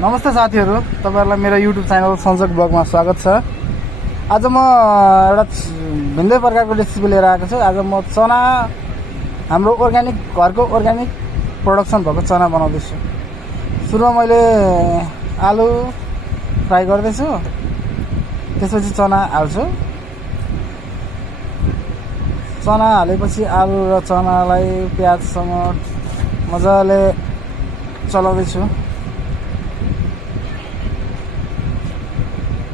नमस्ते साथीहरू, तपाईहरुलाई मेरो युट्युब च्यानल सञ्जक ब्लगमा स्वागत छ। आज म एउटा भिन्दै प्रकारको रेसिपी लिएर आएको छु। आज म चना, हाम्रो अर्ग्यानिक घरको अर्ग्यानिक प्रोडक्सन भएको चना बनाउँदै छु। सुरुमा मैले आलु फ्राई गर्दै छु, त्यसपछि चना हाल्छु। चना हालेपछि आलु र चनालाई प्याजसँग मजाले चलाउँदै छु।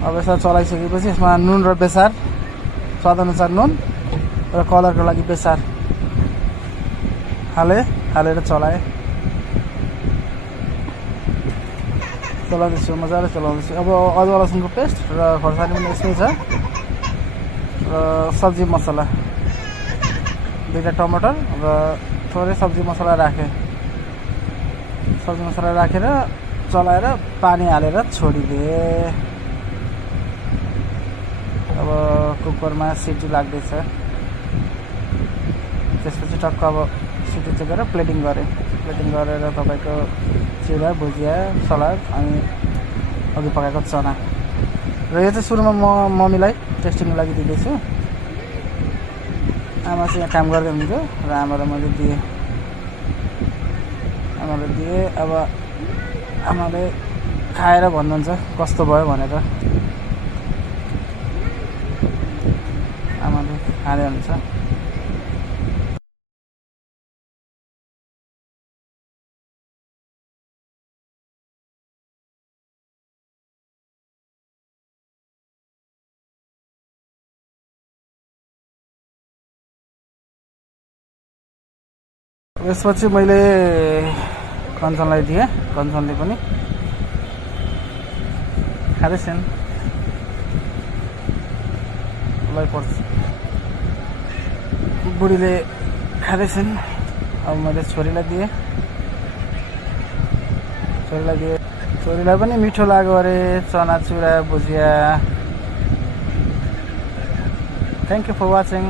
अब यसलाई चलाइसकेपछि यसमा नुन र बेसार, स्वाद अनुसार नुन र कलरको लागि बेसार हालेर चलाएँ। चलाउँदैछु, मजाले चलाउँदैछु। अब अदुवा लसुनको पेस्ट र खोर्सानी पनि यसमै छ र सब्जी मसला, 2टा टमाटर र थोरै सब्जी मसला राखेँ। सब्जी मसला राखेर चलाएर पानी हालेर छोडिदिएँ। अब कुकरमा सिटी लाग्दैछ। त्यसपछि टक्क अब सिटी चेकेर प्लेटिङ गरेँ। प्लेटिङ गरेर तपाईँको चिउरा, भुजिया, सलाद अनि अघि पकाएको चना र यो चाहिँ सुरुमा म मम्मीलाई टेस्टिङको लागि दिँदैछु। आमा चाहिँ यहाँ काम गर्दै हुनुहुन्थ्यो र आमालाई मैले दिएँ। आमाले दिएँ। अब आमाले खाएर भन्नुहुन्छ कस्तो भयो भनेर। आमाले खाँदै हुन्छ। यसपछि मैले कञ्चनलाई दिएँ। कञ्चनले पनि खाँदैछन्। लाई पर्छ, बुढीले खाँदैछन्। अब मैले छोरीलाई दिएँ। छोरीलाई पनि मिठो लाग्यो अरे चना, चिउरा, भुजिया। Thank you for watching.